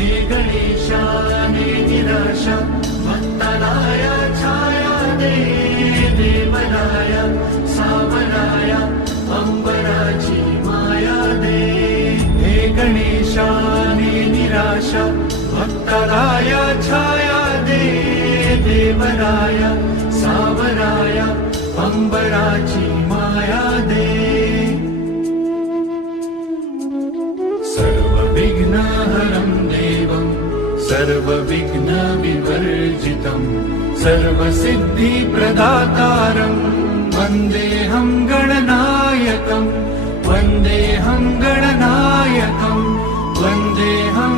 हे गणेशा हे निराशा भक्तालाया छाया दे देवराया सावराया अंबराची माया दे हे गणेशा हे निराशा भक्तालाया छाया दे देवराया सावराया अंबराची माया दे सर्वविघ्नहरं देवं सर्वविघ्नविवर्जितं सर्वसिद्धिप्रदातारं वन्देऽहं गणनायकं वन्देऽहं गणनायकं वन्देऽहं